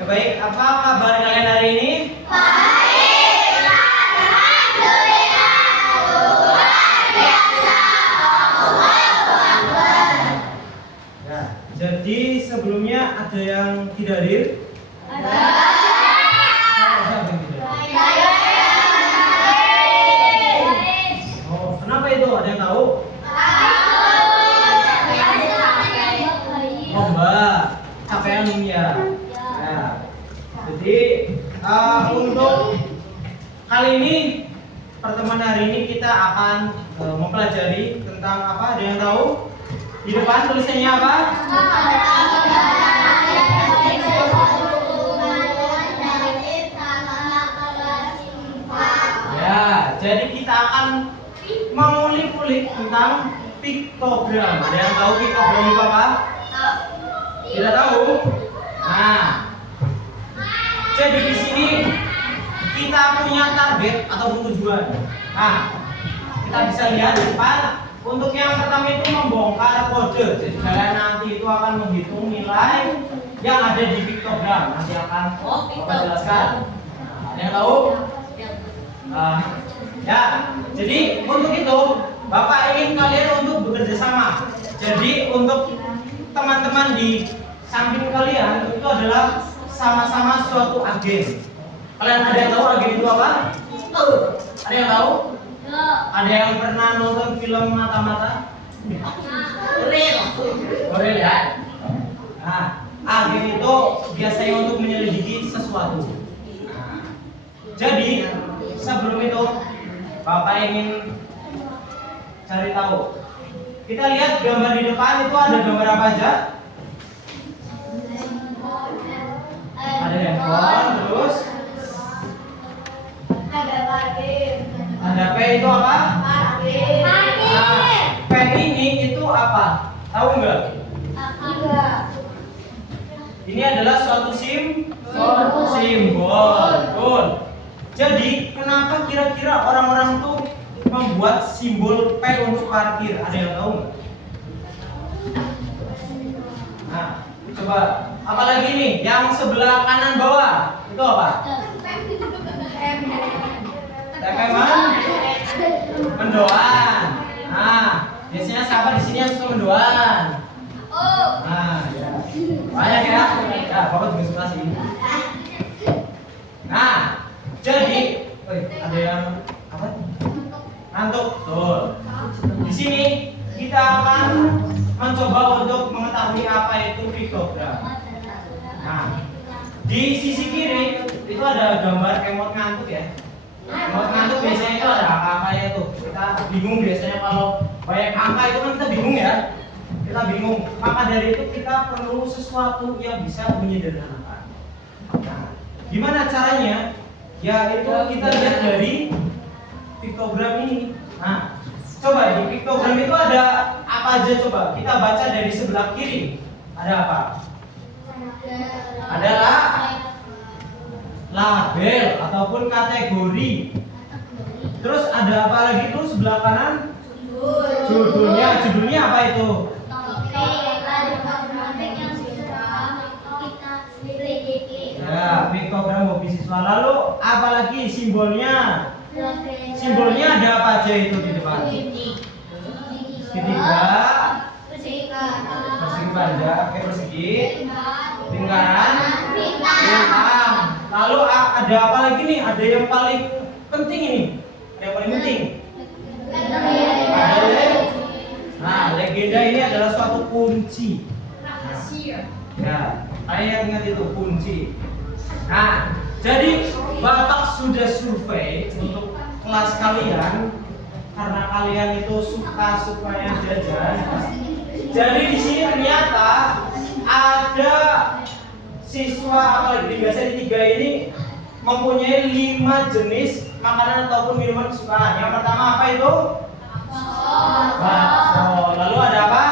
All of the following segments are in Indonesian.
Ya, baik, apa kabar kalian hari ini? Baik, alhamdulillah, luar biasa, Allahu Akbar. Ya, jadi sebelumnya ada yang tidak hadir? Ada. Siapa yang tidak hadir? Oh, kenapa itu? Ada yang tahu? Lomba capaian ya. Ya. Jadi untuk kali ini pertemuan hari ini kita akan mempelajari tentang apa? Ada yang tahu? Di depan tulisannya apa? Ya, jadi kita akan mengulik-ulik tentang piktogram. Ada yang tahu piktogram itu apa? Tidak tahu? Nah, jadi di sini kita punya target ataupun tujuan. Nah, kita bisa lihat di depan. Untuk yang pertama itu membongkar kode. Jadi kalian nanti itu akan menghitung nilai yang ada di piktogram. Nanti akan Bapak jelaskan. Ada yang tahu? Ya, jadi untuk itu Bapak ingin kalian untuk bekerja sama. Jadi untuk teman-teman di samping kalian itu adalah sama-sama suatu agen. Kalian ada yang tahu agen itu apa? Ada yang tahu? Ada yang pernah nonton film Mata-Mata? Real ya? Nah, agen itu biasanya untuk menyelidiki sesuatu. Nah, jadi sebelum itu Bapak ingin cari tahu. Kita lihat gambar di depan itu ada gambar apa aja? Ada handphone, terus ada P itu apa? Nah, P ini itu apa? Tahu nggak? Ini adalah suatu simbol. Betul. Jadi kenapa kira-kira orang-orang tuh membuat simbol P untuk parkir? Ada yang tahu nggak? Nah, coba. Apalagi nih, yang sebelah kanan bawah itu apa? Tepeman? Mendoan. Nah, biasanya siapa di sini yang suka mendoan? Nah, ya. Banyak ya. Ya, Bapak juga suka sih. Nah, jadi, ada yang apa? Ngantuk. Tuh. Di sini kita akan mencoba untuk mengetahui apa itu piktogram. Nah, di sisi kiri itu ada gambar emot ngantuk ya. Emot ngantuk biasanya itu ada angka-angkanya tuh. Kita bingung biasanya kalau banyak angka itu kan kita bingung ya. Kita bingung. Maka dari itu kita perlu sesuatu yang bisa menyederhanakan. Nah, gimana caranya? Ya itu kita lihat dari piktogram ini. Nah, coba di piktogram itu ada apa aja coba? Kita baca dari sebelah kiri. Ada apa? Adalah label ataupun kategori. Terus ada apa lagi tuh sebelah kanan? Judulnya apa itu? Ya, piktogram hobi siswa. Lalu apa lagi simbolnya? Simbolnya ada apa aja itu di depan? Segitiga, persegi panjang, persegi, lingkaran, bintang. Lalu ada apa lagi nih? Ada yang paling penting ini. Ada yang paling penting. Nah, legenda ini adalah suatu kunci. Ya, saya ingat itu kunci. Nah, jadi Bapak sudah survei untuk kelas kalian karena kalian itu suka-sukanya jajan. Jadi di sini ternyata ada siswa apalagi biasa di 3 ini mempunyai 5 jenis makanan ataupun minuman kesukaan. Yang pertama apa itu? Bakso. Lalu ada apa?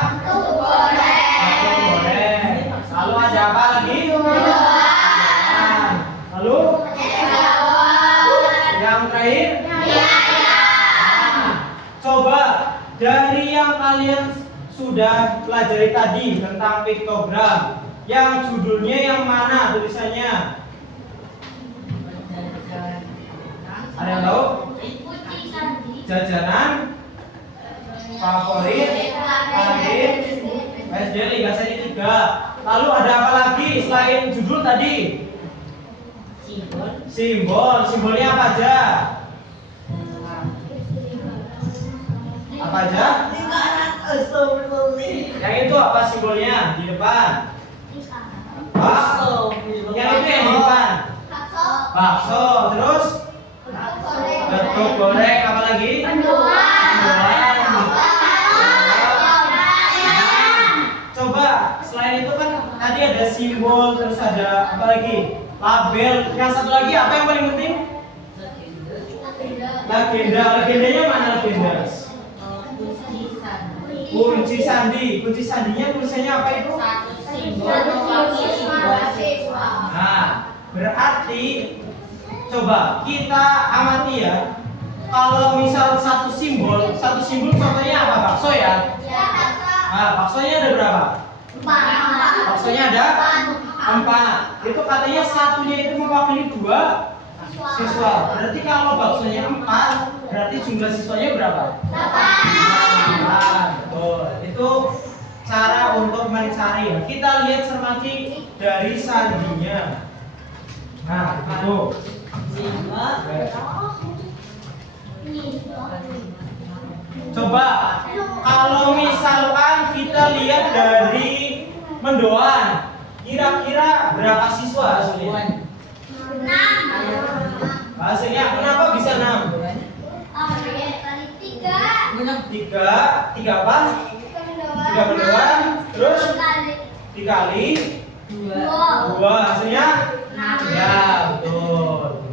sudah pelajari tadi tentang piktogram. Yang judulnya yang mana tulisannya? Ada yang tahu? Jajanan favorit akhir SD Liga Seri 3. Lalu ada apa lagi selain judul tadi? Simbol. Simbolnya apa aja? Apa aja? Yang itu apa simbolnya di depan? Yang itu yang di depan? Bakso. Terus? Betul goreng. Apa lagi? Coba selain itu kan tadi ada simbol, terus ada apa lagi? Label. Yang satu lagi apa yang paling penting? Legenda. Legendanya mana legenda? Kunci sandi. Kunci sandinya tulisannya apa itu? Nah, berarti coba kita amati ya. Kalau misal satu simbol contohnya apa? Bakso ya? Nah, baksonya ada berapa? Baksonya ada 4. Itu katanya satunya itu mewakili 2 siswa. Berarti kalau baksonya 4, berarti jumlah siswanya berapa? 8. Betul. Itu cara untuk mencari. Kita lihat cermati dari sandinya. Nah, itu. Coba kalau misalkan kita lihat dari mendoan, kira-kira berapa siswa hasilnya? 6. Hasilnya kenapa bisa 6? 3 apa? 3 mendoan, terus dikali 2 hasilnya 6. Ya, betul.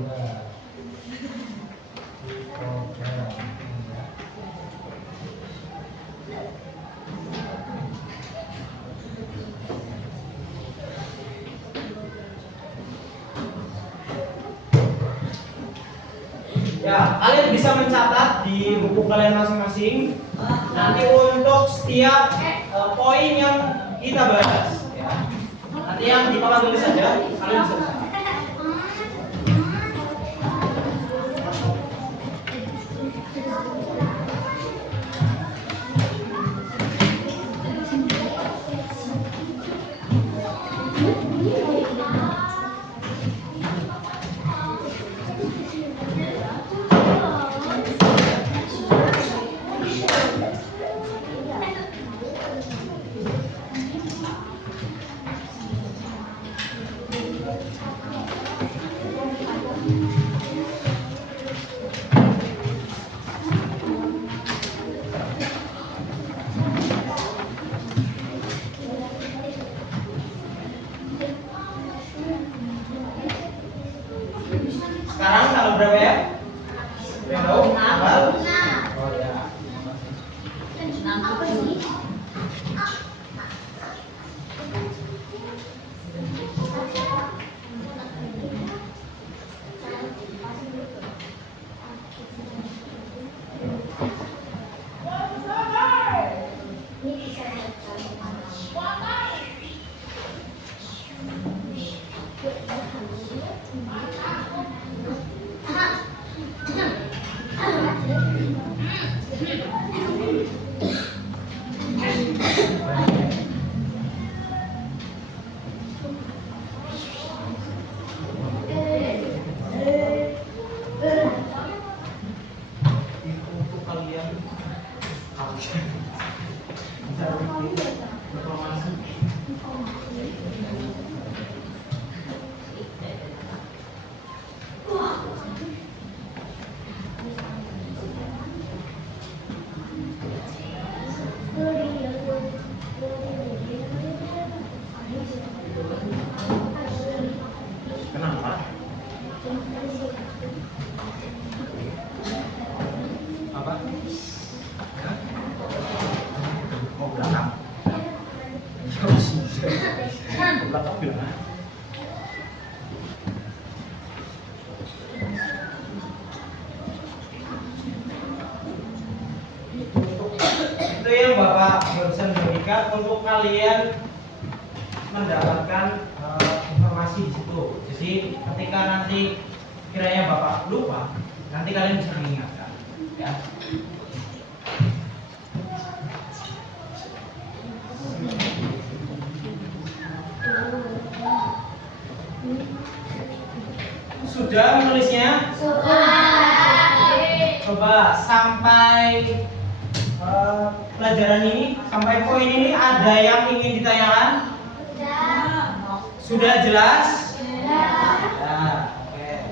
Ya, kalian bisa mencatat di buku kalian masing-masing. Nanti untuk setiap poin yang kita bahas, ya. Nanti yang di papan tulis saja, kalian bisa. Sekarang tanggal berapa ya? Yang tahu? Tanggal? Oh ya. Untuk kalian informasi. Kenapa? Apa? Hah? Oh, belakang. Belakang bilang. Itu yang Bapak barusan mudah untuk kalian mendapatkan informasi di situ. Jadi ketika nanti kiranya Bapak lupa, nanti kalian bisa mengingatkan, ya. Sudah menulisnya? Coba sampai pelajaran ini, sampai poin ini ada yang ingin ditanyakan? Sudah jelas? Ya, oke. Ya.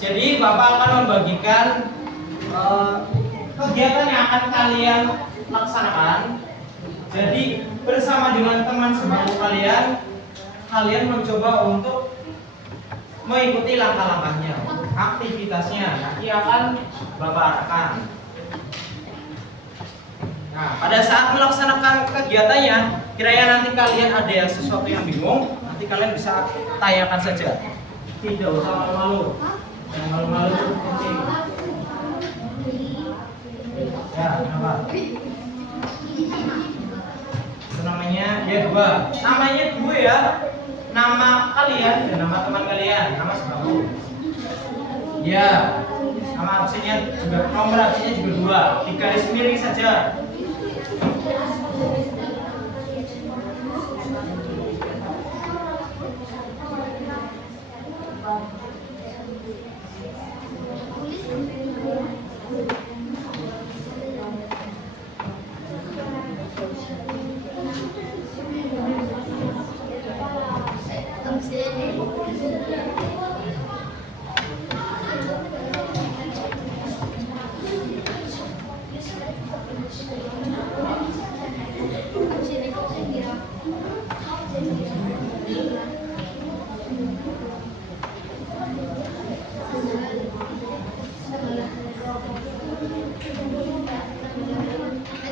Jadi Bapak akan membagikan kegiatan yang akan kalian laksanakan. Jadi bersama dengan teman sebangku kalian, kalian mencoba untuk mengikuti langkah-langkahnya, aktivitasnya nanti akan Bapak arahkan. Nah, pada saat melaksanakan kegiatannya, kiranya nanti kalian ada yang sesuatu yang bingung, nanti kalian bisa tanyakan saja. Tidak usah malu-malu. Yang malu-malu itu penting. Ya, kenapa? Itu namanya ya dua. Namanya dua ya. Nama kalian dan nama teman kalian, nama sebangku. Ya. Nama absennya juga, nomor absennya juga dua. Di garis miring saja.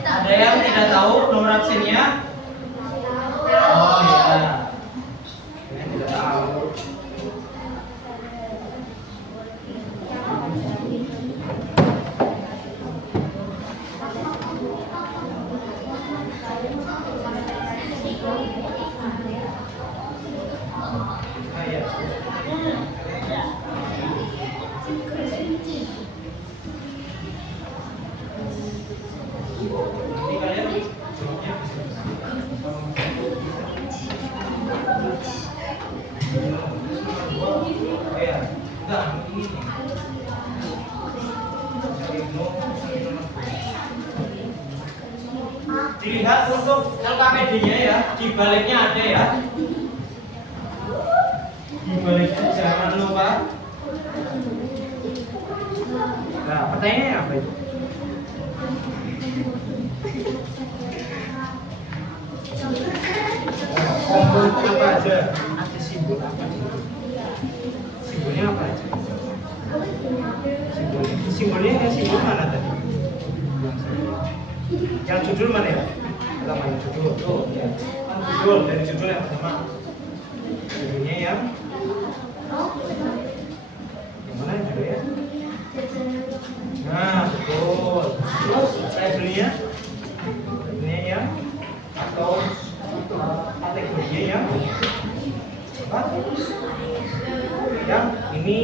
Ada yang tidak tahu nomor absennya? Oh ya. Yang tidak tahu. Ah, ya. Jadi kalian jawabnya oh ya, enggak ini nih. Dilihat untuk LKPD-nya ya, di baliknya ada ya. Di baliknya jangan lupa. Nah, pertanyaannya apa itu? Simbol apa aja? Ada simbol apa sih? Simbolnya apa aja? Simbolnya yang simbol mana tadi? Yang judul mana ya? Pertama yang judul. Tuh, ya. Judul dari judul yang pertama. Judulnya yang mana judulnya? Nah, betul. Terus labelnya? Labelnya yang atau kategorinya yang apa? Yang ini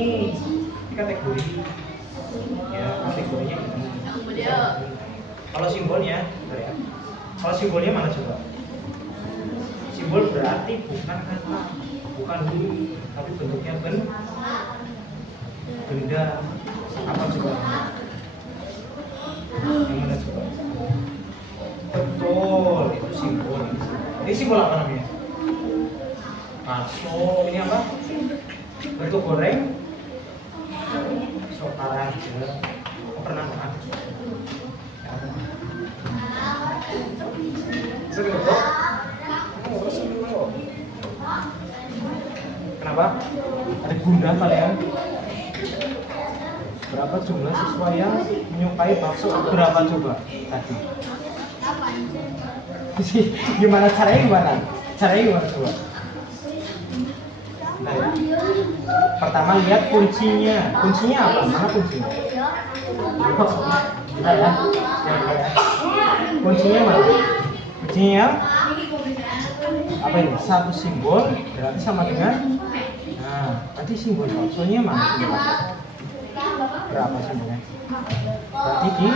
kategori ya, kategorinya ini. Kalau simbolnya, ya. Kalau simbolnya mana coba? Simbol berarti bukan kata, bukan huruf, tapi bentuknya benda. Apa coba? Yang mana coba? Betul, itu simbol. Ini simbol apa namanya? Bakso. Ini apa? Bentuk goreng. Sotara aja. Pernah makan? Sering kok? Oh, sering kok. Kenapa? Ada gundah kalian? Berapa jumlah siswa yang menyukai bakso? Berapa coba tadi? Gimana caranya gimana? Caranya gimana coba? Nah, ya. Pertama lihat kuncinya. Kuncinya apa? Mana kuncinya? Nah, ya. Kuncinya mana? Kuncinya apa ini? Satu simbol berarti sama dengan. Nah, berarti simbol palsunya mana simbolnya? Berapa simbolnya? Berarti di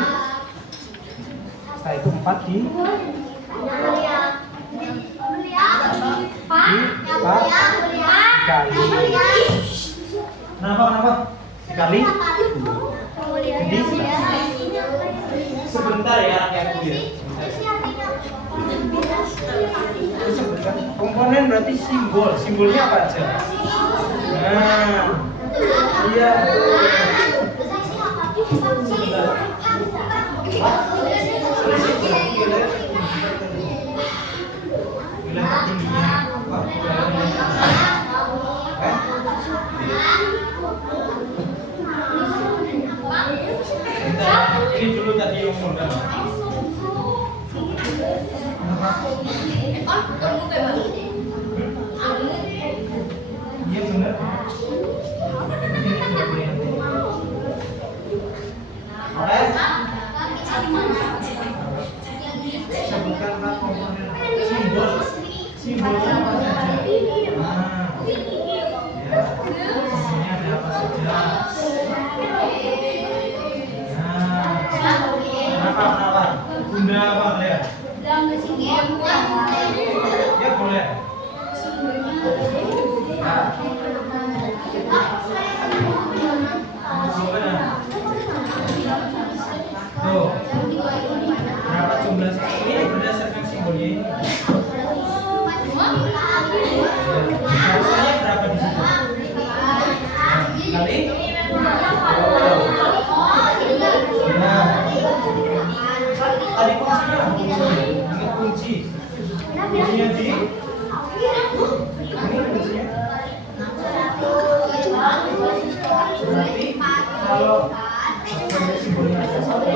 setelah itu 4 dikali. Kenapa? Dikali? Jadi sebentar ya anak-anakku ya. Sebentar. Komponen berarti simbol. Simbolnya apa aja? Nah, iya. Ini dulu tadi yang modal. Iya benar. Sebutkan komponen simbolnya apa saja. Nah, ya, simbolnya ada apa saja. Kenapa? Bunda apa ya? Ya boleh. Nah. Tuh. Berapa jumlah ini berdasarkan simbolnya ini? Biasanya berapa di situ? Kali? Nah. Tadi kuncinya ingat kunci. Kuncinya di ini kuncinya. Berarti kalau simbolnya ada satu,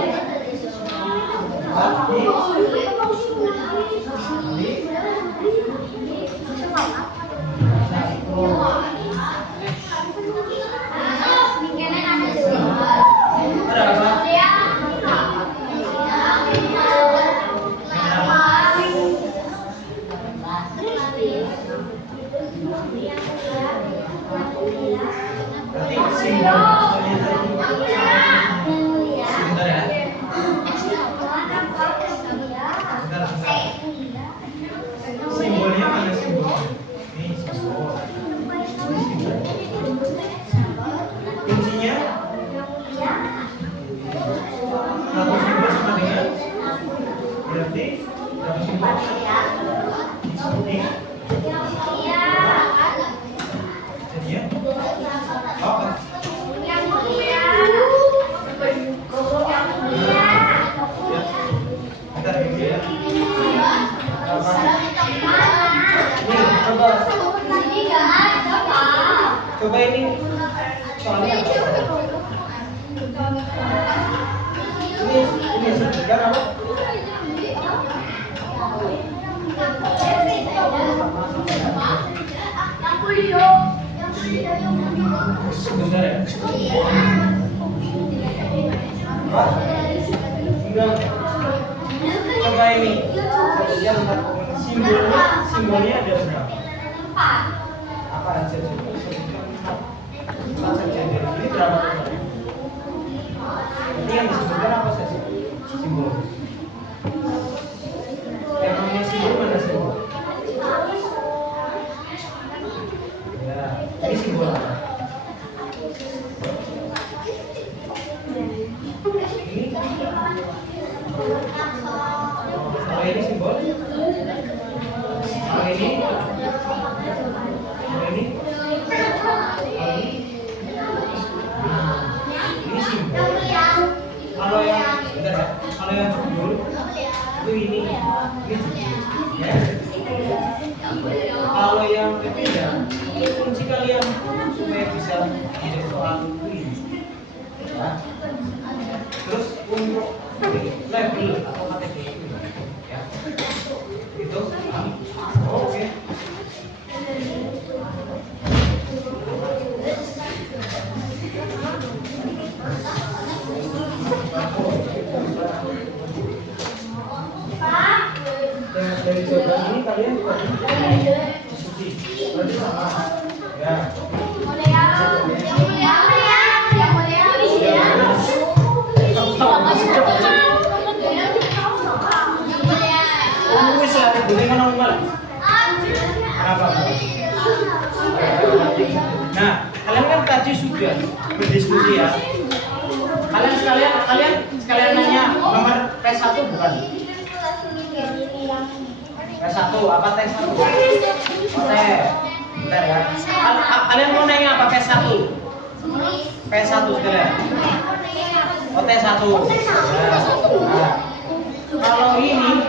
tapi simbolnya mana simbolnya? Ini simbol. Kuncinya? Satu simbol sama dengan? Berarti satu simbol disebutnya? Jadinya? Apa? Bentar gitu ya. Coba ini soalnya ini sebutkan apa? Sebentar ya. Enggak. Coba ini. Simbolnya ada berapa? Apa aja coba? Apa saja? Ini berapa? Ini yang disebutkan apa saja? Simbol. Yang namanya simbol mana simbol? Ya, ini simbol apa? Ini? Kalau ini simbol? Kalau ini? Kalau ini? Ini simbol. Kalau yang bentar ya. Kalau yang judul itu ini judul. Ya. Kalau yang ketiga, ini kunci kalian supaya bisa hidup soal ini. Ya. Terus untuk label atau kategori ya. Itu oke. Nah, kalian kan tadi sudah berdiskusi ya. Kalian sekalian nanya nomor T1 bukan? T1 apa T1? Oh, T. Bentar ya. Kalian mau nanya apa P1? P1 sekalian. Oh, T1. Nah, kalau ini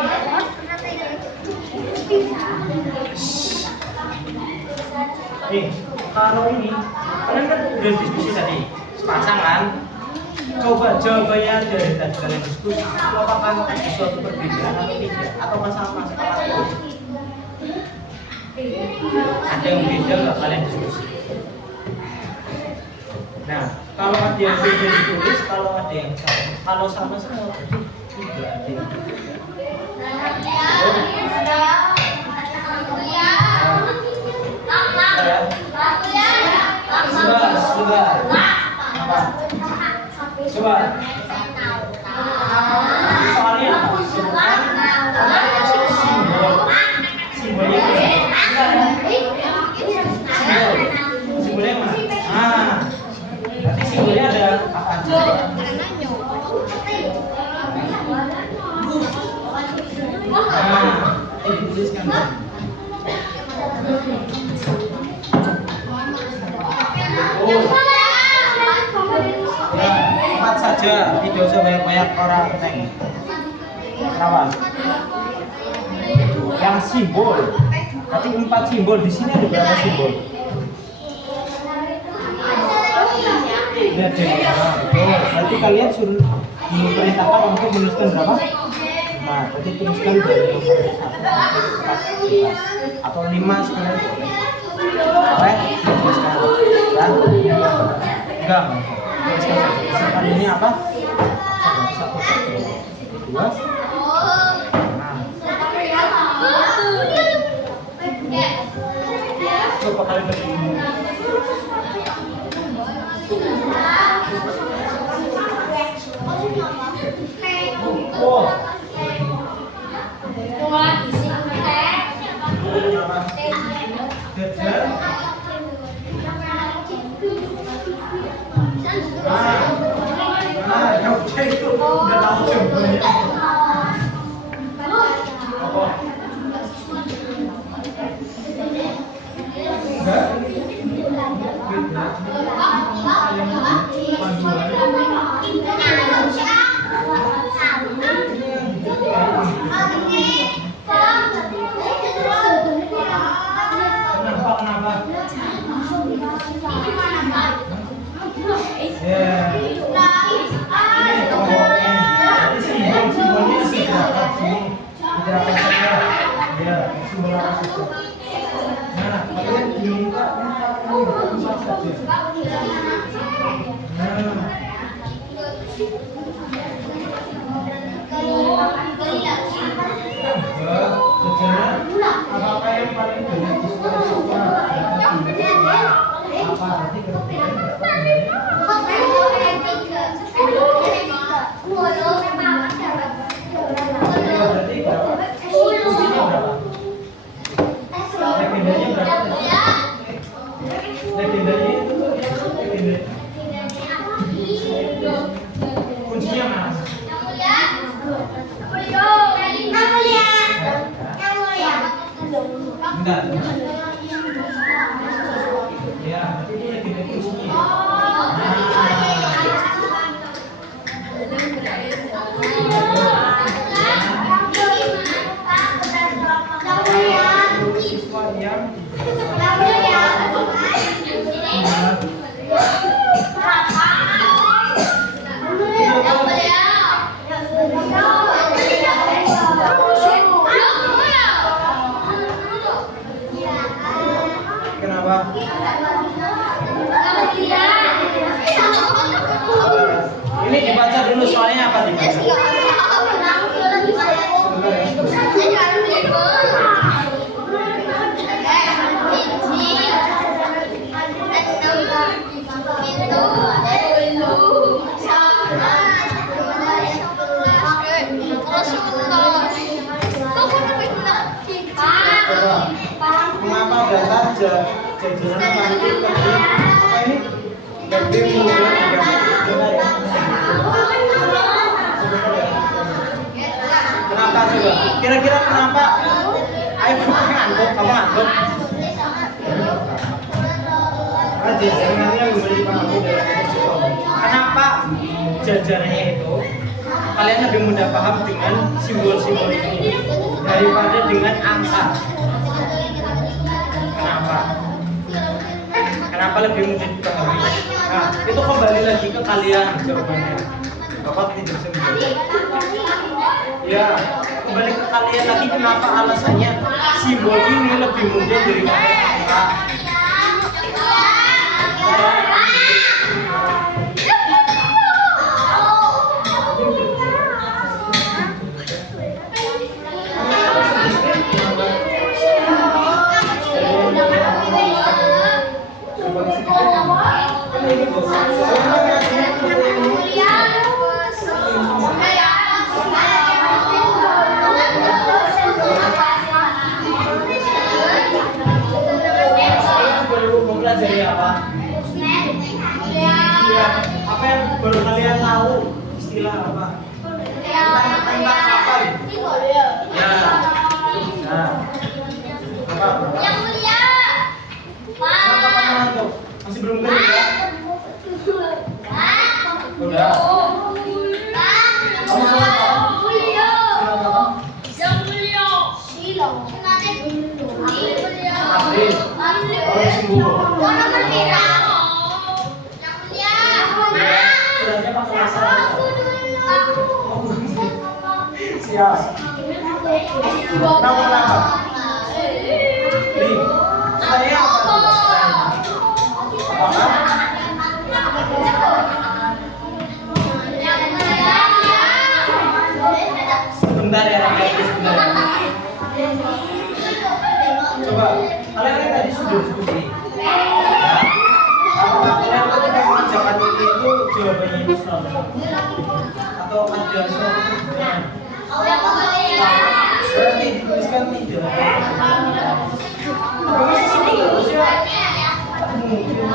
nih, kalau ini kalian kan udah diskusi tadi sepasang kan? Coba jawabannya dari tadi kalian diskusi itu apakah ada suatu perbedaan atau tidak? Atau sama-sama ada yang beda nggak kalian diskusi? Nah, kalau ada yang beda ditulis, kalau ada yang sama, kalau sama semua berarti tidak ada yang beda. Sebentar. Apa? Coba. Soalnya apa? Simbol. Simbolnya apa? Simbolnya mana? Nanti simbolnya ada apa aja? Ini dituliskan. Ya, 4 saja, tidak usah banyak-banyak orang neng. Kawan. Yang simbol, berarti 4 simbol. Di sini ada berapa simbol? Lihat deh. Berarti kalian suruh diperintahkan untuk menuliskan berapa? Nah, berarti tuliskan dari nomor 1 atau 5 sekalian boleh. Boleh? Tuliskan. Ya? Enggak. Misalkan ini apa? 1, 2. Nah. Coba kalian berdiri. Oh. Jajar. Yang itu udah tahu jawabannya. Apa? Enggak? Kenapa? Ya. Ini komponen. Jadi simbolnya sih berapa sini? Berapa saja? Ya, simbol apa saja? Nah, kalian diminta empat saja. Nah. Apakah yang paling banyak diskusi apa nanti kemudian berarti berapa? Kuncinya berapa? Legendanya berapa? Legendanya itu kuncinya mana? Enggak. Ya, berarti itu legenda kuncinya. Siswa yang kenapa? Ini dibaca dulu soalnya apa dibaca? Kenapa ternyata jajanan nanti lebih apa ini lebih mudah digambar ya. Kenapa coba? Kira-kira kenapa? Ayo kamu ngantuk. Jajanannya lebih dipahami dalam konteks. Kenapa jajanannya itu kalian lebih mudah paham dengan simbol-simbol ini daripada dengan angka? Kenapa lebih mudah dipahami? Nah, itu kembali lagi ke kalian jawabannya. Bapak tidak bisa menjawab. Ya, kembali ke kalian lagi kenapa alasannya simbol ini lebih mudah daripada angka. Pelajari apa? Ya, apa yang baru kalian tahu istilah apa? Tentang apa? Ya. Nah. Apa? Yang mulia. Siapa kamu tuh? Masih belum kenal ya? Udah. Kamu siapa? April. Orang sembuh. Sudahnya pakai masalah. Siap. Nama apa? Nih. Saya apa? Apa? Sebentar ya, sebentar. Coba, kalian tadi sudah diskusi. Ya. Apakah kalian ketika mengerjakan itu jawabannya itu sama? Atau ada suatu perbedaan? Berarti dituliskan tidak. Tapi masih sini terus ya. Tak mungkin.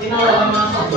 Ini orang masuk.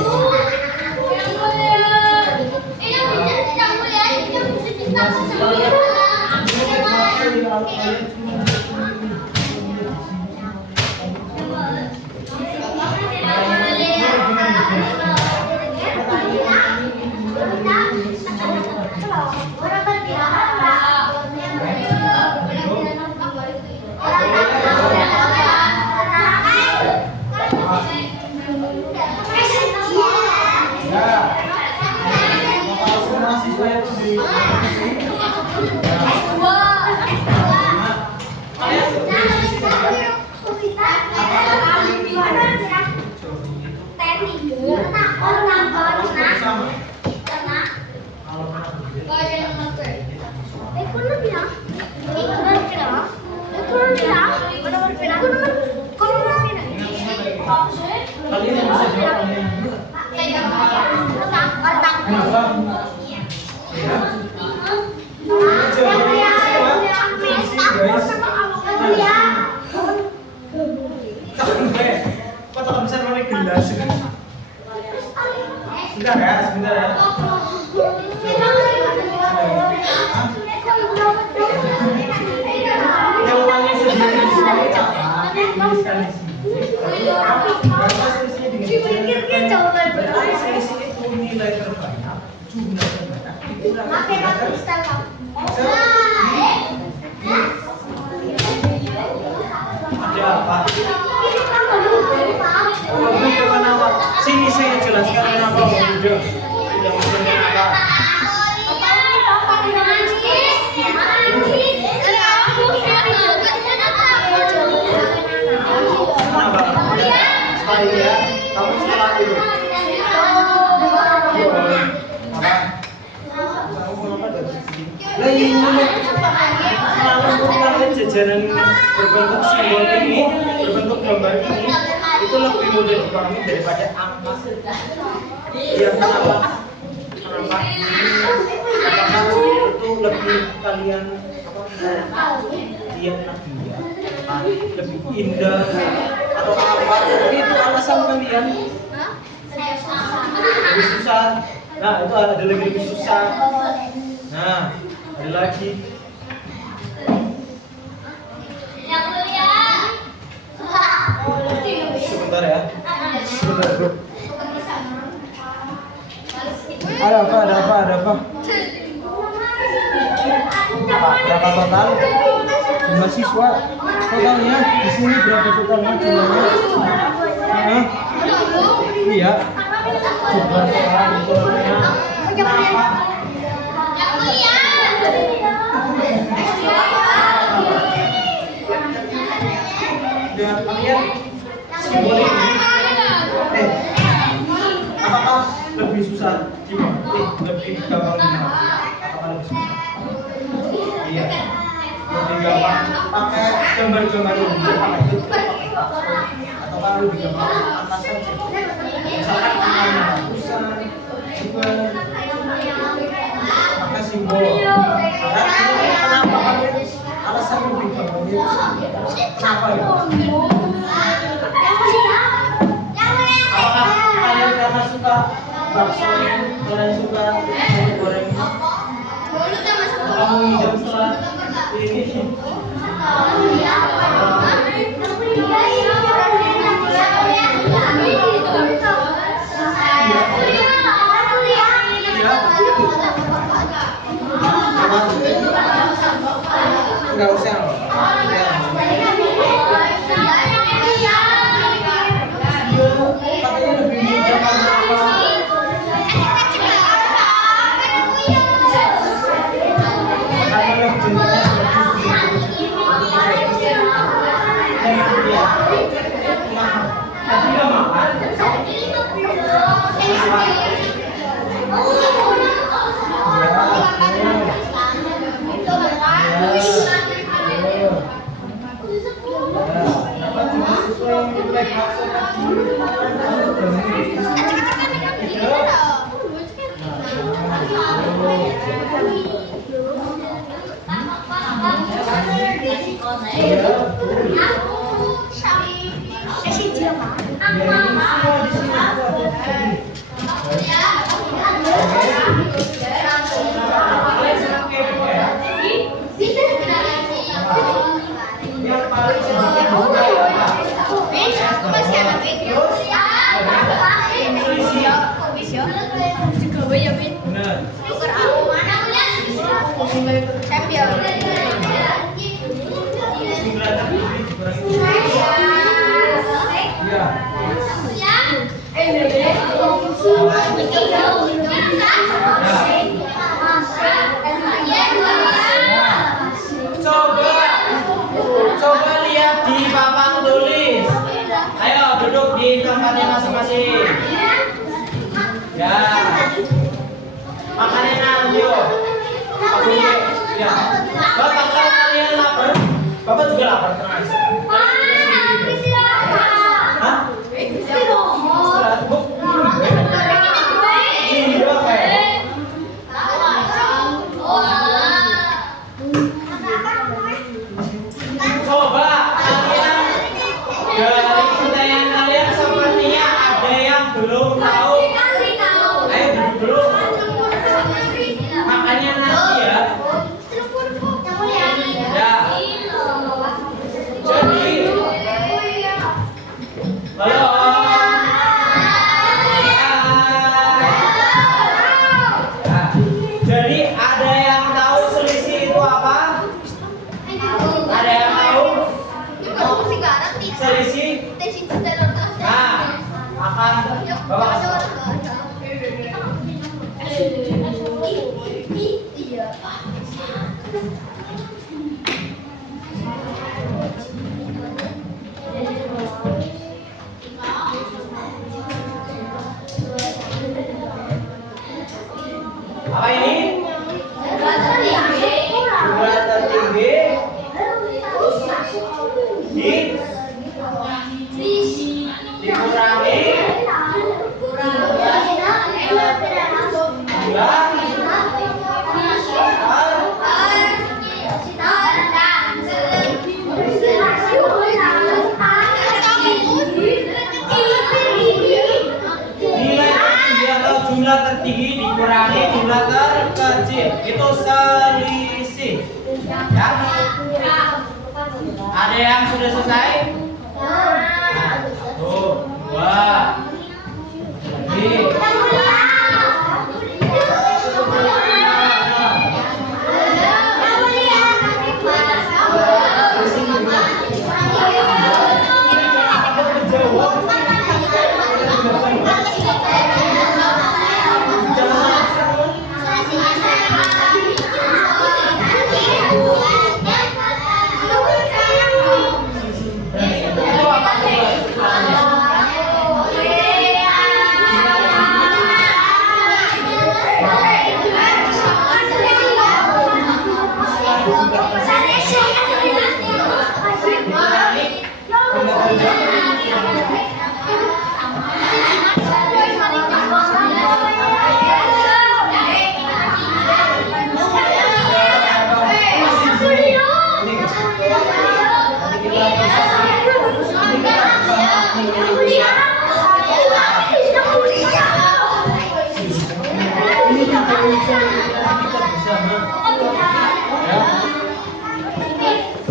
Kalian yang bisa jawab kenapa? Kota besar mana gelas? Sebentar ya, sebentar ya. Jawabannya sendiri di sini tulisan selisih itu nilai terbanyak, jumlah terbanyak ada apa? Kenapa? Sini saya jelaskan kenapa mudah. Tidak maksudnya apa? Sekali ya, kamu setelah itu. Lah ini kalau jajanan berbentuk simbol ini, berbentuk gambar ini, itu lebih mudah dipahami daripada angka. Ya kenapa? Apakah lebih kalian lihat lagi ya, lebih indah atau apa? Jadi itu alasan kalian lebih susah. Nah itu ada lagi lebih susah. Nah ada lagi. Sebentar ya. Sebentar bro. Ada apa? Berapa total? Jumlah siswa totalnya di sini berapa totalnya jumlahnya? Iya. Jumlah orang totalnya. Dan kalian simbol ini, apakah lebih susah? Lebih gampang gimana? Apakah lebih susah? Iya, lebih gampang pakai gambar-gambar dulu, pakai itu, atau kalau lebih gampang atas saja. Misalkan namanya ratusan, juga pakai simbol. Kenapa kalian alasan lebih gampangnya? Kenapa ya? Apakah kalian karena suka bakso, kalian suka goreng? Kamu ngidam setelah ini. Enggak usah. Katanya lebih mudah karena apa? Coba lihat di papan tulis. Ayo duduk di tempatnya masing-masing. Ya. Makannya nanti yuk. Ya. Bapak kalau kalian lapar, Bapak juga lapar terus. Hah? Istirahat, Bu. Iya, kayak. Coba kalian dari pertanyaan kalian sepertinya ada yang belum tahu. Ayo duduk. Makanya nanti ya. Ya. Jadi halo. Nah, jadi ada yang tahu selisih itu apa? Ada yang tahu? Selisih? Nah, akan Bapak kasih. Apa ini? Jumlah tertinggi dikurangi jumlah itu selisih. Ya. Ada yang sudah selesai? Nah, satu, dua, tiga.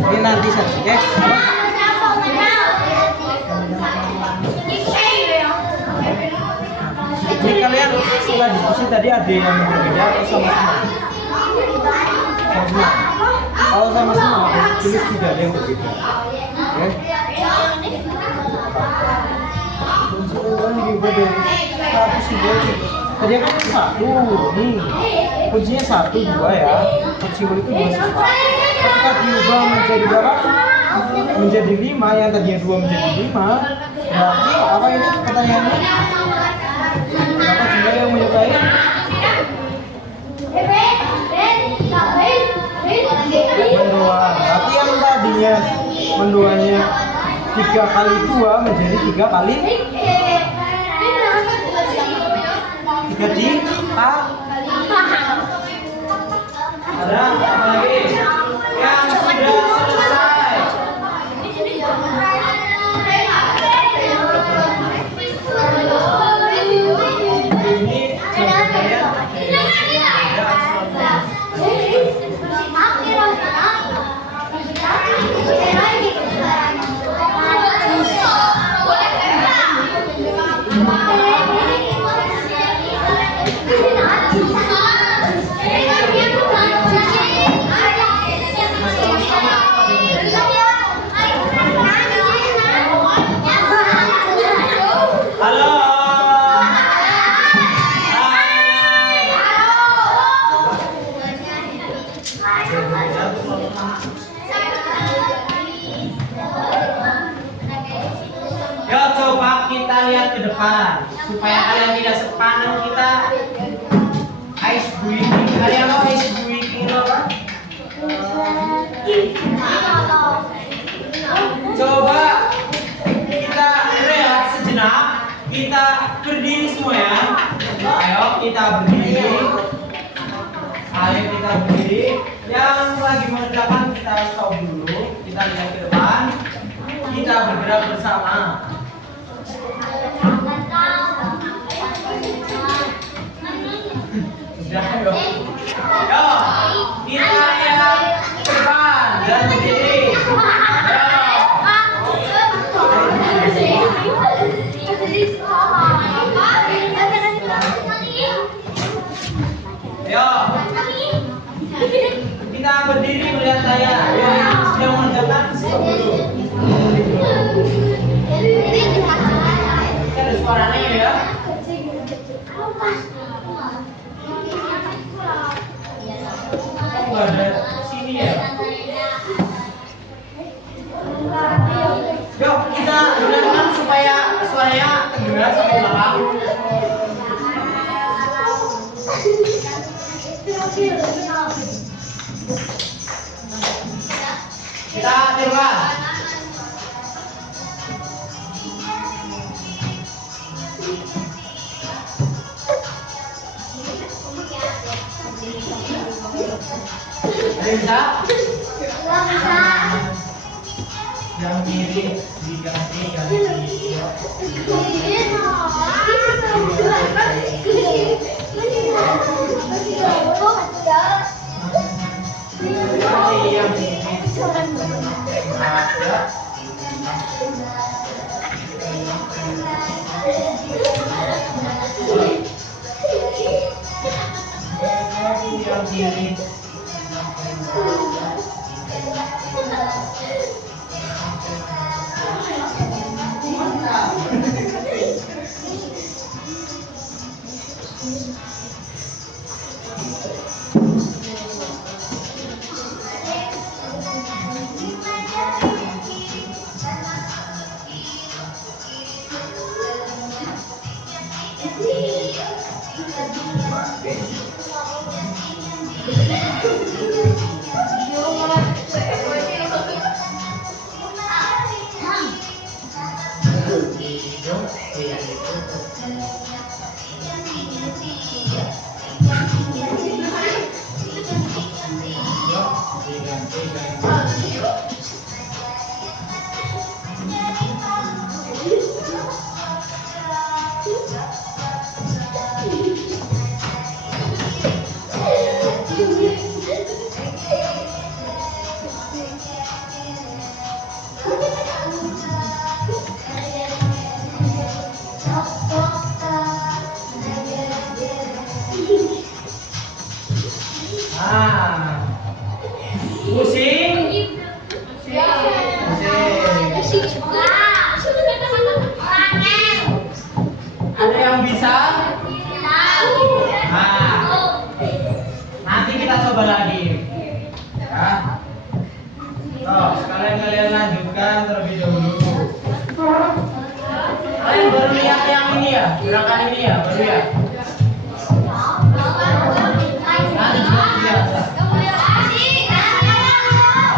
Ini nanti saja, ya. Ini kalian setelah diskusi tadi ada yang berbeda atau sama semua? Sama semua. Kalau sama semua, tulis tidak ada yang berbeda. Ya. Tadi kan satu, nih kuncinya satu dua ya. Kunci itu dua sifat. Ketika diubah menjadi berapa? Menjadi 5, yang tadinya 2 menjadi 5. Berarti apa ini pertanyaannya? Berapa jumlah yang menyukai? Mendoan. Berarti yang tadinya mendoannya 3 kali 2 menjadi 3 kali 3 di A. Ada apa lagi? Yang sudah selesai. Ini halo. Yo, coba kita lihat ke depan supaya kalian tidak sepandang kita. Ice breaking. Kalian tahu ice breaking itu apa? Coba kita rehat sejenak. Kita berdiri semua ya. Ayo kita berdiri. Ayo kita berdiri. Yang lagi mengerjakan kita stop dulu. Kita lihat ke depan. Kita bergerak bersama. Sudah yuk. Yo, kita lihat ke depan dan berdiri. Yo, kita berdiri melihat saya. Yang sedang mengerjakan stop dulu. Ada suaranya ya. Oh, ada sini ya. Yuk kita dengarkan supaya suaranya terdengar sampai belakang. Kita coba. Ada yang bisa? Yang kiri diganti ganti. Nanti yang ini ada. Yang ini. Pusing. Ada yang bisa? Nanti kita coba lagi. Ya. Sekarang kalian lanjutkan terlebih dahulu. Kalian baru lihat yang ini ya? Gerakan ini ya? Baru ya? Nanti juga biasa.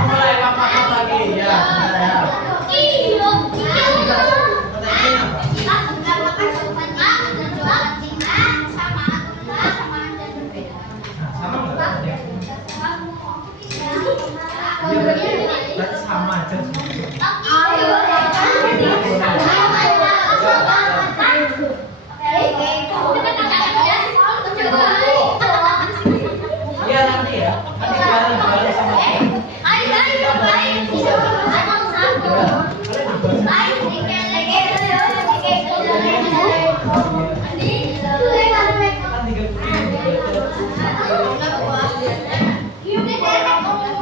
Mulai pakai lagi ya. Berarti sama aja. Iya nanti ya. Nanti bareng-bareng sama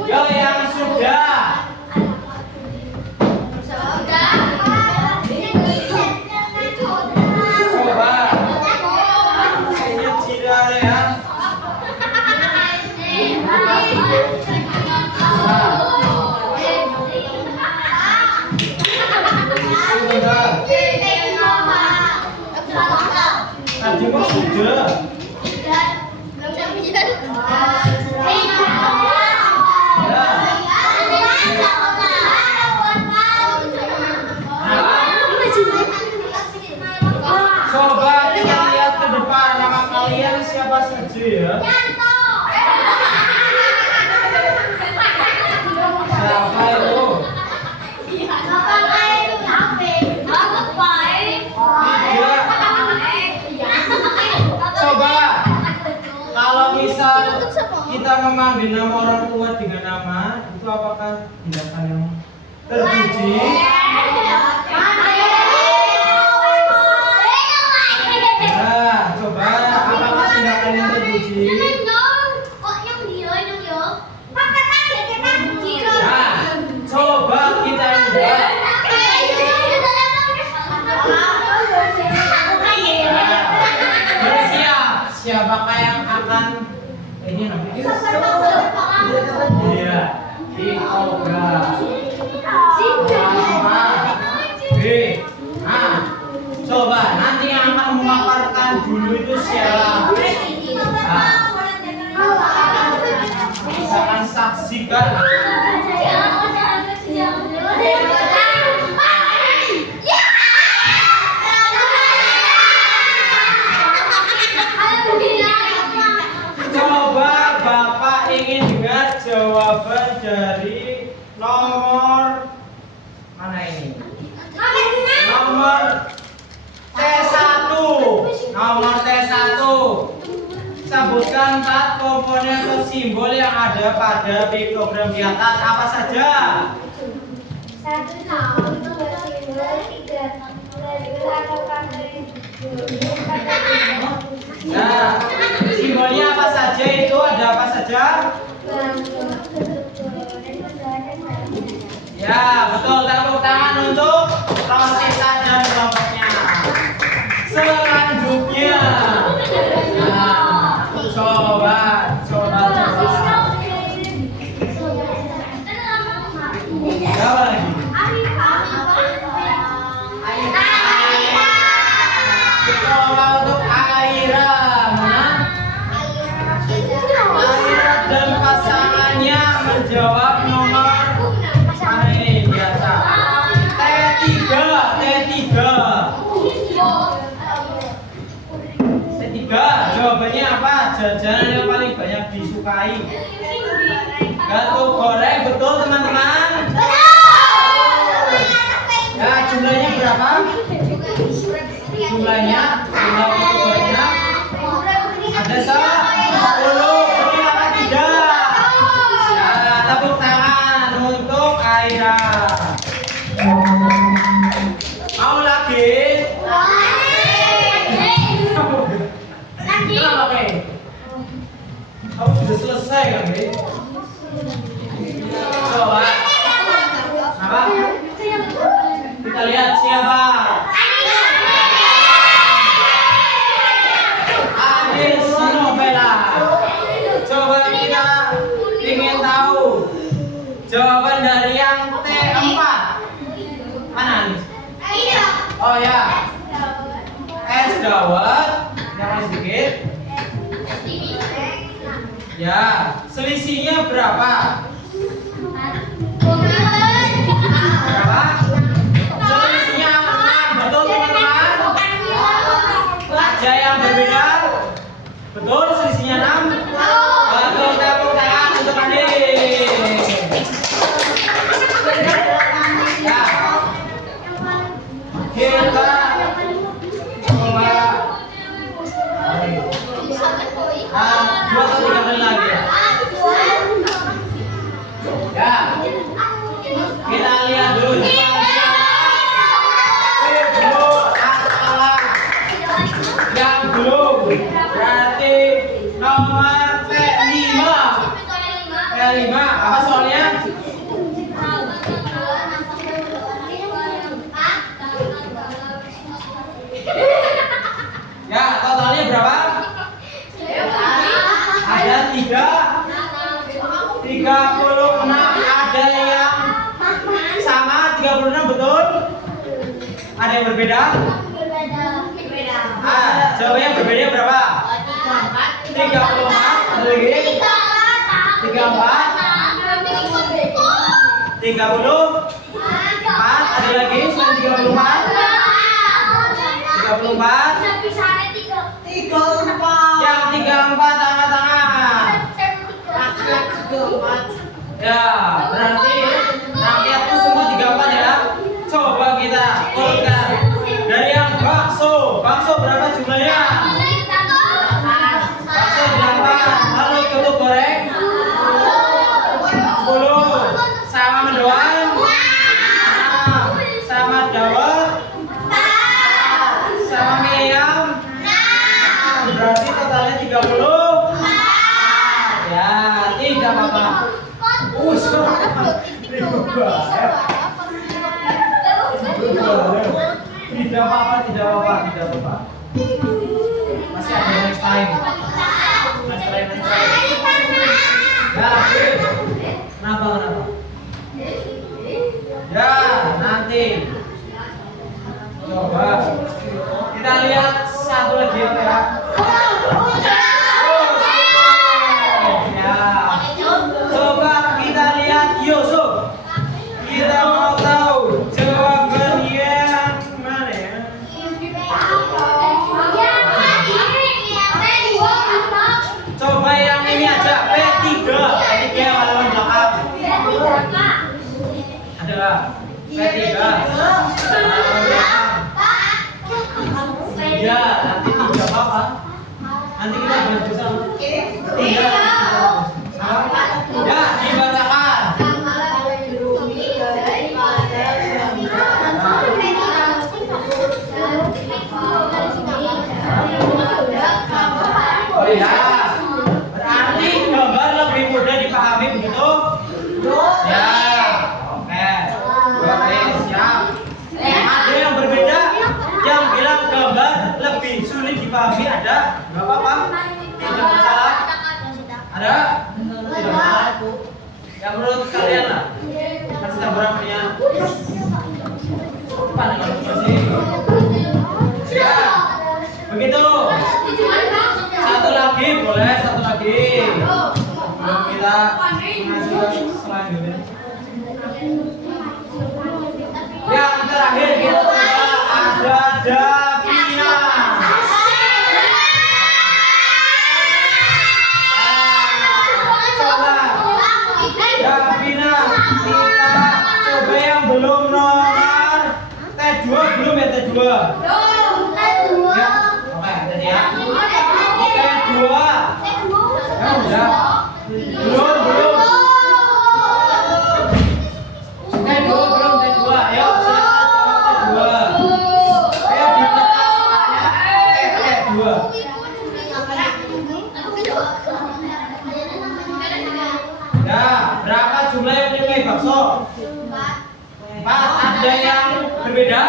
Yo yang sudah. Coba. Senyum tidak ya. Tadi mah sudah. Coba kita lihat ke depan, nama kalian siapa saja ya? Siapa itu? Coba kalau misal kita memanggil nama orang tua dengan nama, itu apakah tindakan yang terpuji? Nah, coba apakah tindakan yang terpuji? Nah, coba kita lihat. Bersiap, siapakah yang akan ini namanya? Iya, dikoga. Coba nanti yang akan memaparkan dulu itu siapa? Misalkan saksikan. Coba Bapak ingin dengar jawaban dari nomor mana ini? Nomor T1. Nomor T1. Sebutkan 4 komponen atau simbol yang ada pada piktogram di atas. Apa saja? 1, 2, simbol, 3, Nah, simbolnya apa saja itu? Ada apa saja? Ya, betul. Tepuk tangan untuk Rosita dan kelompoknya. Selanjutnya, nah, coba. Apa lagi? Coba untuk Aira, mana? Aira dan pasangannya menjawab nomor biasa. T3. Jawabannya apa? Jajanan yang paling banyak disukai. Gato goreng, betul teman-teman? Ya, jumlahnya berapa? Jumlah gorengnya ada 10. Betul apa tidak? Ya, tepuk tangan untuk Aira. Mau lagi? Kenapa, Be? Kamu sudah selesai kan, Be? Coba. Apa? Kita lihat siapa. Adis Novela. Coba kita ingin tahu jawaban dari yang T4. Mana Anis? Oh ya. Es dawet. Jangan sedikit. Ya, selisihnya berapa? Berapa? Selisihnya 6. Betul teman-teman? Ada yang berbeda? Betul, selisihnya 6. Betul, tepuk tangan untuk Andi. Ya. Kita coba 2 atau 3 menit lagi ya. Ya. Kita lihat dulu yang belum berarti nomor P5. Apa soalnya? Ya, totalnya berapa? Ada 36. Ada yang sama 36, betul? Ada yang berbeda? Jawabannya berbeda berapa? 34. Ada lagi? 34. 34. Ada lagi selain 34? 34. Yang 34 angkat tangan. Ya, berarti rakyatku semua 34 ya. Coba kita urutkan. Dari yang bakso berapa jumlahnya? Bakso 8. Lalu ketuk goreng 10. Sama mendoan 6. Sama dawet sama mie ayam 6. Berarti totalnya 30. Ya, tidak apa-apa. Tidak apa-apa. Masih ada next time. Ya, kenapa? Ya, nanti. Coba kita lihat satu lagi ya. Ya. Coba kita lihat Yusuf. Kita mau tahu jawaban yang mana ya? Coba yang ini aja P3 yang halaman belakang. Yang menurut kalian lah. Kasih tahu berapanya. Cepat kalau masih. Ya. Begitu. Satu lagi boleh, satu lagi. Sebelum kita mengajukan selanjutnya. Yang terakhir kita coba ada Davina. Coba Davina, kita coba yang belum nomor T2 belum ya T2. Ya, oke tadi ya. T2. Ya udah. Belum. T2 belum T2. Ayo silakan jawab T2. Ayo dibuka soalnya T2. Ya, berapa jumlah yang punya bakso? 4. Ada yang berbeda?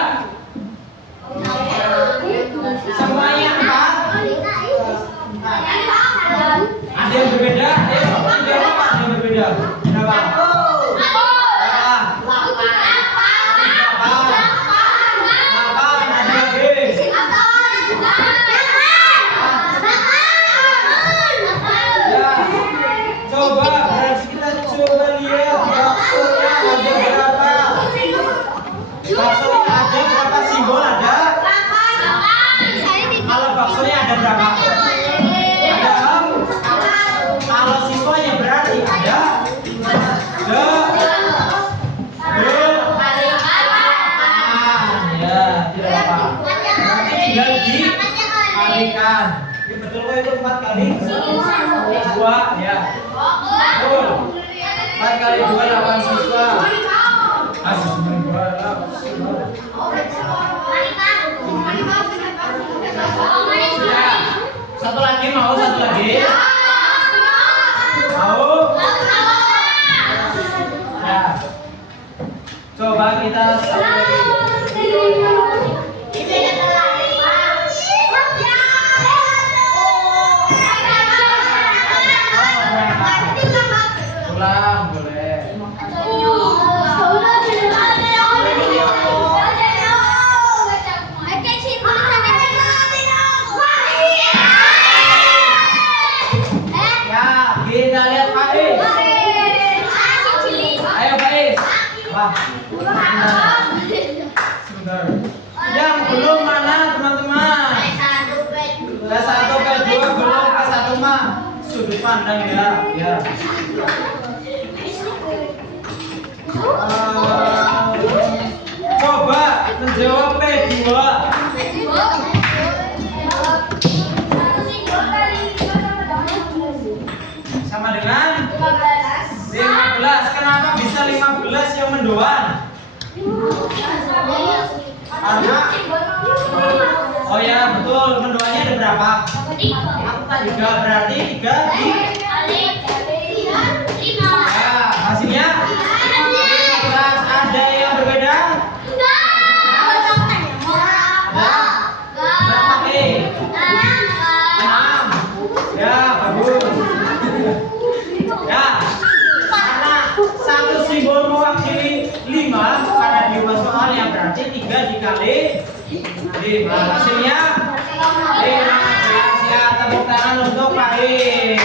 Semuanya 4. Ada yang berbeda? Ayo, jawab ada yang berbeda. Berapa? Coba berarti kita coba lihat baksonya ada berapa? Baksonya ada berapa simbol ada? Kalau baksonya ada berapa? Ada. Kalau siswanya berarti ada. Ya, tidak apa. Berarti tinggal dikalikan. Ya betul kok itu 4 kali 2 ya. Betul. 4 kali 2 8 siswa. Asis menjual. Ya. Satu lagi mau satu lagi. Mau? Ya. Coba kita satu lagi. Ulang boleh. Ya, kita lihat Faiz. Ayo Faiz. Wah. Sebentar. Yang belum mana teman-teman? P1, P2 belum, P1 mah sudut pandang ya. Ya. Coba menjawab P2. Sama dengan 15. Kenapa bisa 15 yang mendoan? Karena oh ya betul, mendoannya ada berapa? 3, berarti 3 di ya, hasilnya 15. Ada yang berbeda? Berapa P? 6. Ya, bagus. Ya, karena satu simbol mewakili 5 karena diubah soalnya berarti 3 dikali 5. Hasilnya 15. Ya, tepuk tangan untuk Faiz.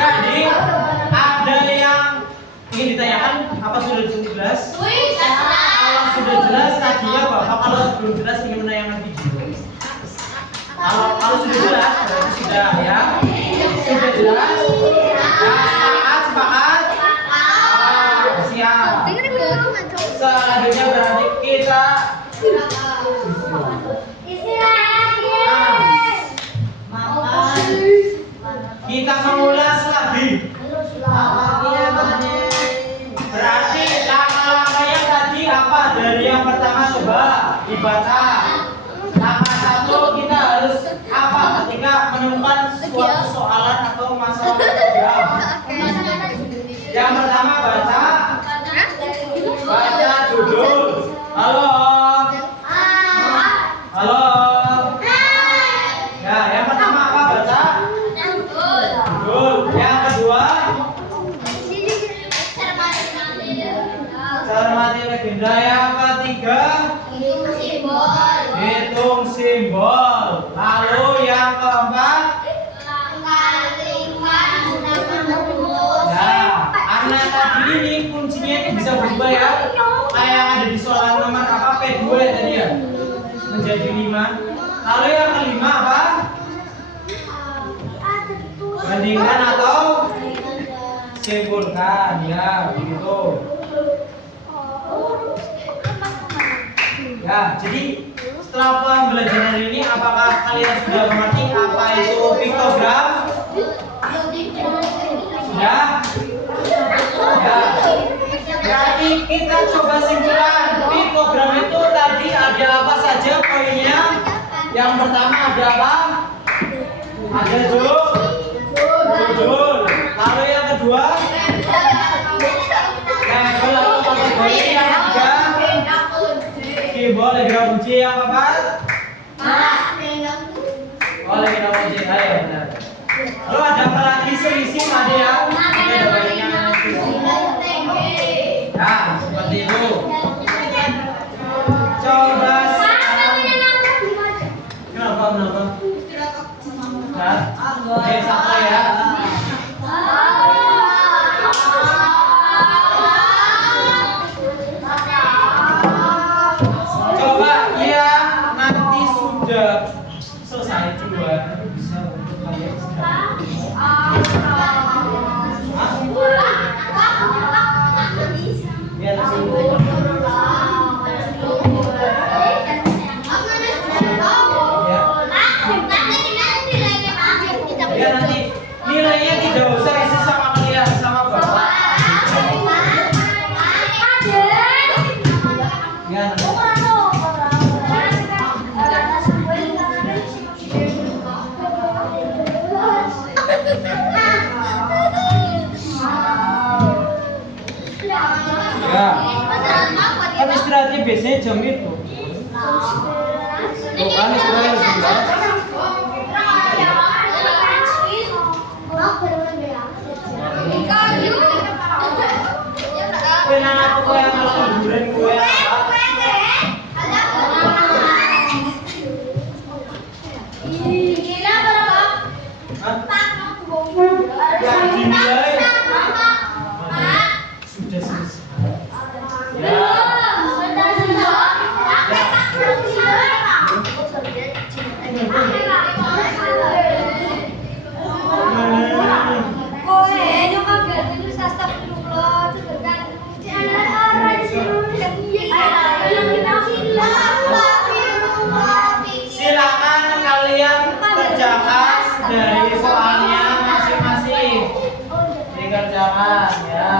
Jadi ada yang ingin ditanyakan apa sudah jelas? Kalau sudah jelas tadinya Bapak, kalau belum jelas ingin menayangkan video. Kalau sudah jelas berarti sudah ya. Sudah jelas. Ya, sepakat. Siap. Selanjutnya berarti kita kita mengulas lagi. Berarti langkah-langkahnya tadi apa? Dari yang pertama coba dibaca. Langkah 1 kita harus apa ketika menemukan suatu soalan atau masalah program. Yang pertama baca judul. Halo. Halo. Ya, yang pertama apa baca? ini kuncinya ini bisa berubah ya. Kayak yang ada di soal nomor apa P2 ya tadi ya. Menjadi 5. Lalu yang kelima apa? Bandingkan atau simpulkan ya begitu. Ya, jadi setelah pembelajaran hari ini apakah kalian sudah mengerti apa itu piktogram? Sudah? Ya. Berarti kita coba simpulkan. Piktogram itu tadi ada apa saja poinnya? Yang pertama ada apa? Ada judul. Lalu yang kedua? Label atau kategori. Yang ketiga? Boleh kunci yang apa? Boleh kunci. Ayo benar. Lalu ada apa lagi selisih ada ya? Ada banyak selisih. Ya, seperti itu. Coba kenapa? Ya, oke satu ya. Coba yang nanti sudah selesai juga bisa untuk kalian ya nanti nilainya tidak usah isi sama kalian sama bapak. Ya nanti. Ya. Kan istirahatnya biasanya jam itu. Bukan istirahatnya jam 11. Pernah aku yang kalau liburan gue apa? Ya dinilai sudah selesai. Ya. Silakan kalian kerjakan dari soalnya masing-masing. Dikerjakan ya.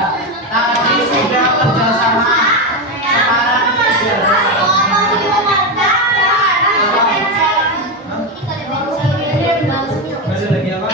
Tadi sudah kerjasama. Sekarang balik lagi apa?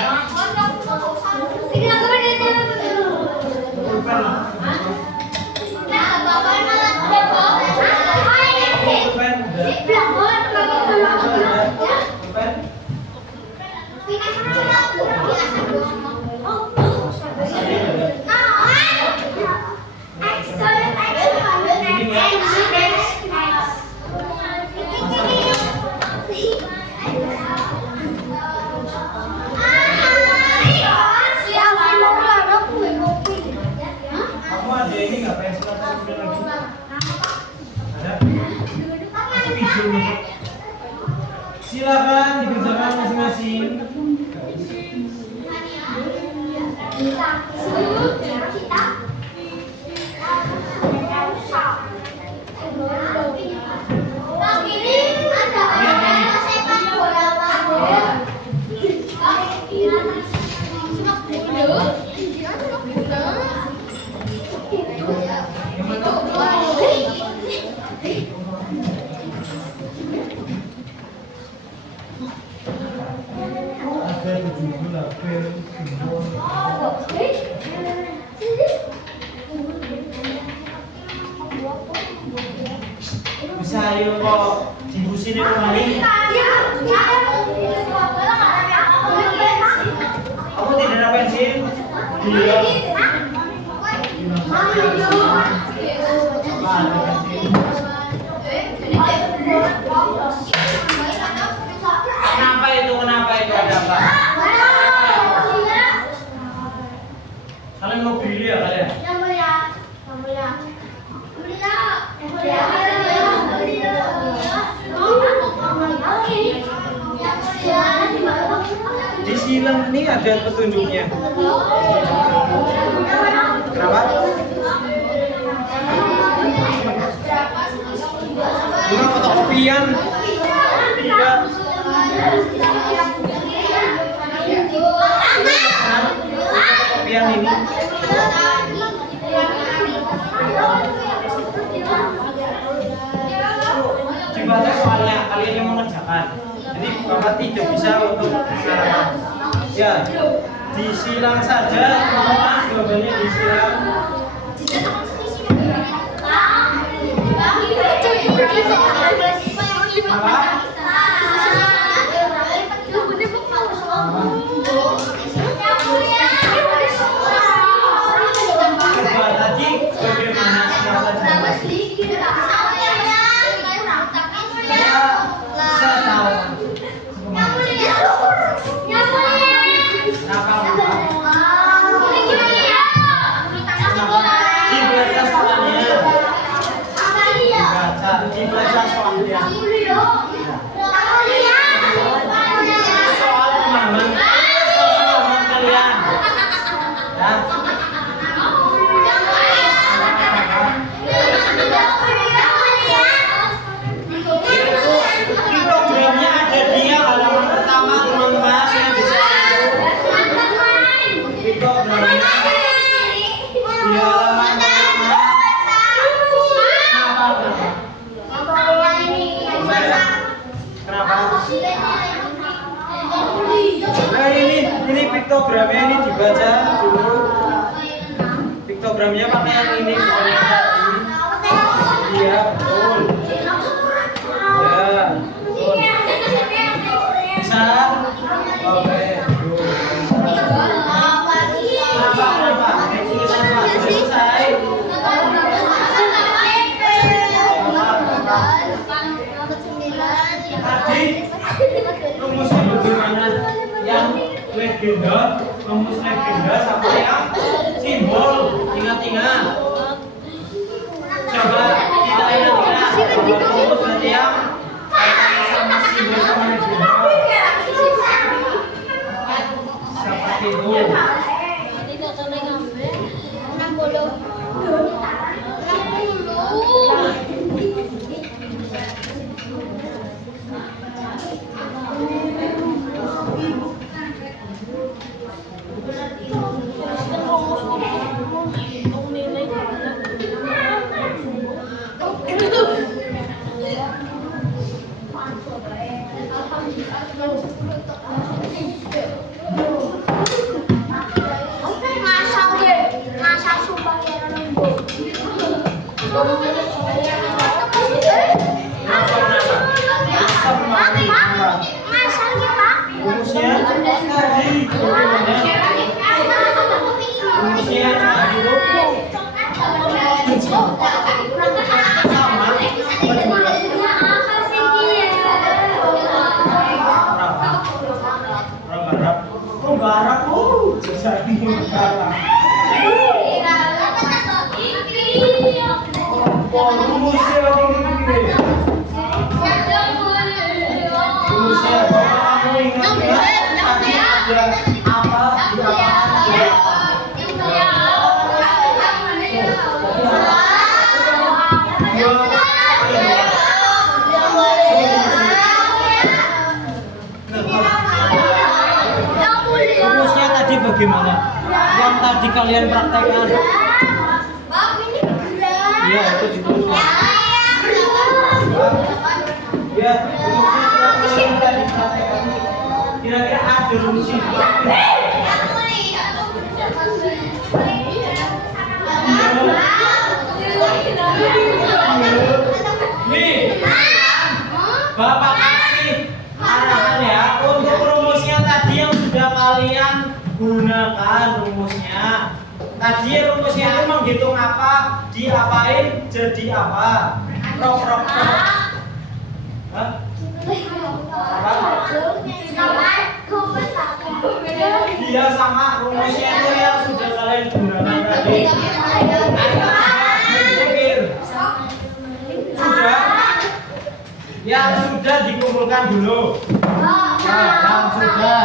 Kamu ada ini nggak pensil atau pulpen lagi? Ada? Silakan dikerjakan masing-masing. Ada 7 lapel. Bisa ayo kok dibusin kembali. Kamu tidak ada pensil? Iya. Kenapa itu ada apa? Kalian mau pilih ya kalian? silang ini ada petunjuknya. Kenapa? Bukan fotokopian. Tidak. Fotokopian ini. Dibaca soalnya kalian yang mengerjakan. Jadi Bapak tidak bisa untuk mengarahkan. Ya, disilang saja, teman-teman. Jawabannya disilang. Coba tadi bagaimana siapa jawab? Saya tahu. Dibaca soalnya. Dibaca soalnya. Soal pemahaman kalian. Ya. Programnya ada di halaman pertama, teman-teman, yang bisa programnya di halaman pertama. Kenapa? Nah, ini piktogramnya ini dibaca dulu. Piktogramnya pakai yang ini, bukan yang tadi. Iya, betul. Ya, betul. Bisa? Oke, betul. Kenapa? Selesai. Tadi rumusnya bagaimana? Yang legenda, rumus legenda sama yang simbol. Ingat-ingat. Coba kita ingat-ingat. Rumus berarti yang sama simbol sama legenda. Seperti itu. Rumusnya tadi rumusnya sama. Barak, susah barak. Rumusnya kamu ingat ada apa di rumusnya tadi bagaimana? Yang tadi kalian praktekkan? Iya, itu ditulis. Ya, rumusnya yang tadi praktekkan. Kira-kira ada rumusnya? Nih, Bapak kasih arahan ya untuk rumusnya tadi yang sudah kalian gunakan rumusnya. Tadi rumusnya itu menghitung apa, diapain, jadi apa. Rok. Hah? Apa? Dia sama rumusnya itu yang sudah kalian gunakan tadi. Sudah? Yang sudah dikumpulkan dulu. Nah, yang sudah.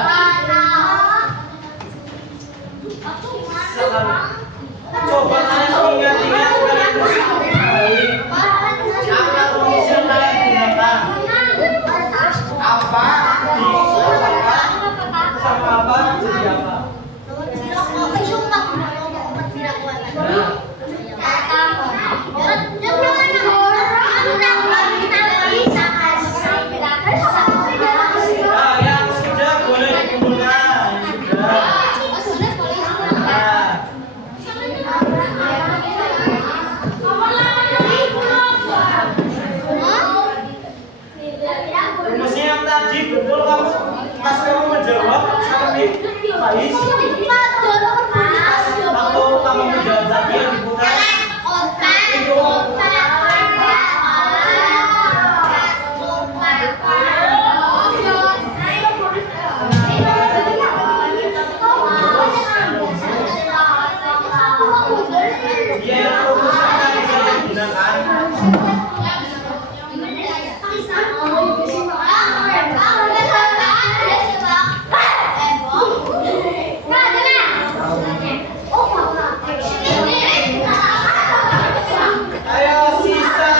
Coba kalian ingat-ingat kalian kembali apa rumus yang kalian gunakan. Apa ditambahkan sama apa jadi apa? Yang sudah boleh dikumpulkan. Sudah. Rumusnya yang tadi betul kamu pas kamu menjawab seperti Faiz atau kamu menjawab tadi yang diputar itu dia yang rumus yang tadi saya gunakan. Ayo sisa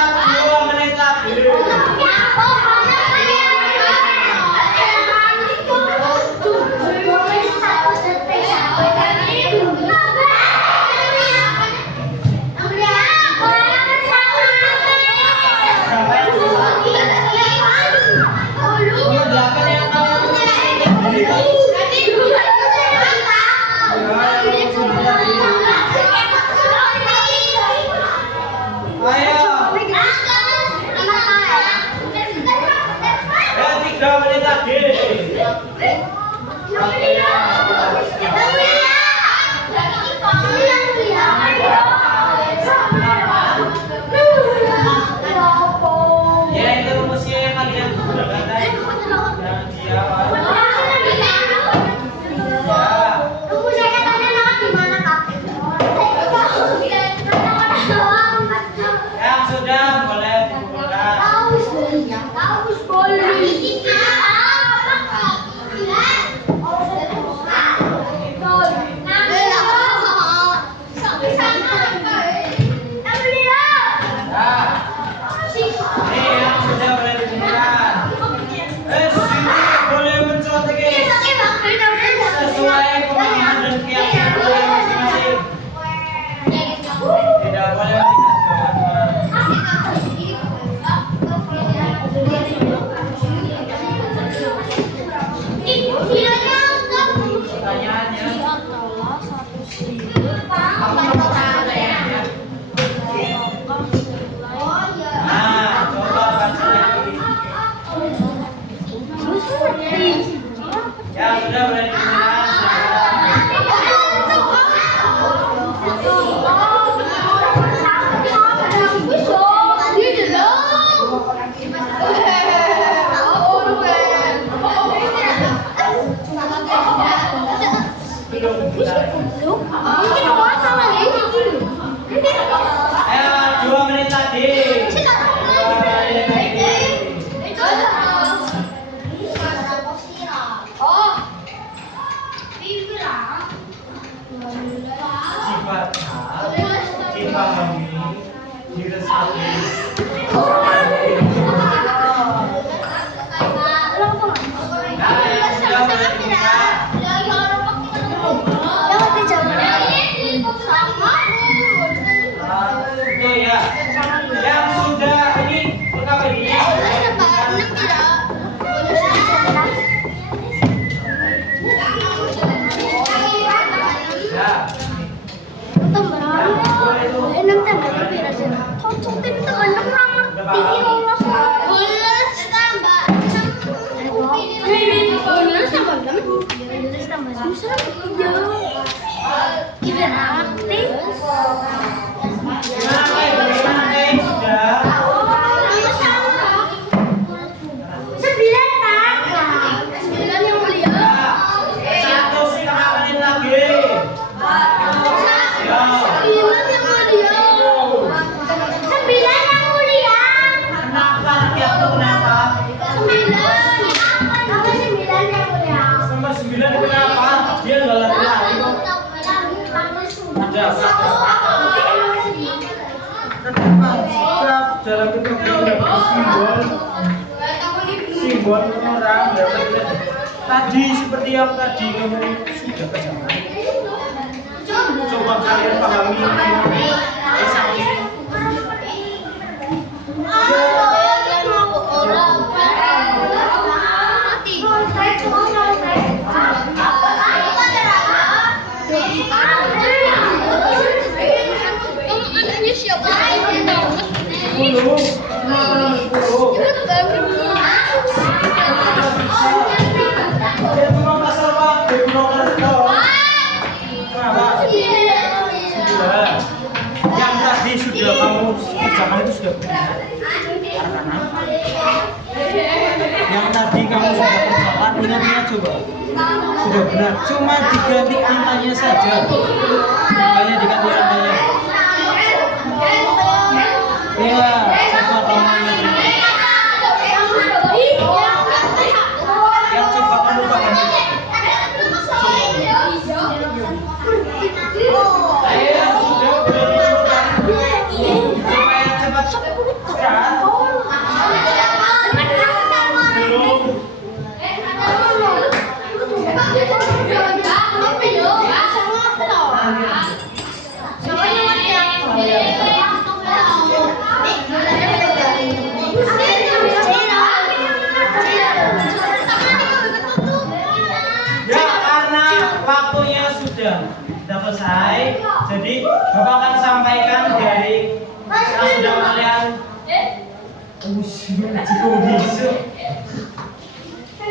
2 menit lagi. Mengerjakan yang kamu ayo. Ya 3 menit lagi. Ya itu rumusnya yang kalian gunakan tadi. Yang dia yang sudah boleh dikumpulkan. Ini yang sudah boleh dikumpulkan. Sini boleh mencontek sesuai pemahaman dan keyakinan kalian masing-masing. Tidak boleh melihat jawaban. Pertanyaannya, nah, coba baca lagi. Ya sudah boleh dikumpulkan. Belum. Ayo 2 menit lagi. 2 menit lagi. Sifat A dipahami, diresapi. Nah, yang sudah boleh dikumpulkan. Oke ya. Yang sudah ini berapa ini? Ya. Dia nggak lari-lari kok. jelas. Tentang sikap dalam simbol simbol orang tadi seperti yang tadi kamu sudah katakan. Coba kalian pahami ini. Puluh, dia cuma pasal waktu Purwokerto. Kenapa? Sudah. Yang tadi sudah kamu kerjakan itu sudah benar. Karena yang tadi kamu sudah kerjakan ingat coba. Sudah benar. Cuma diganti angkanya saja. Makanya diganti angkanya. Iya, coba kamu ingat. Ya coba kamu pahami. Ayo sudah berikan supaya cepat istirahat. Belum. Ya karena waktunya sudah selesai, jadi Bapak akan sampaikan dari yang sudah kalian bisa.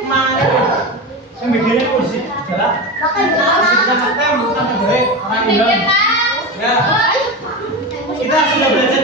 Mana? Saya begini kursi jalan. Kursi sama tem, bukan baik orang bilang. Ya, kita sudah belajar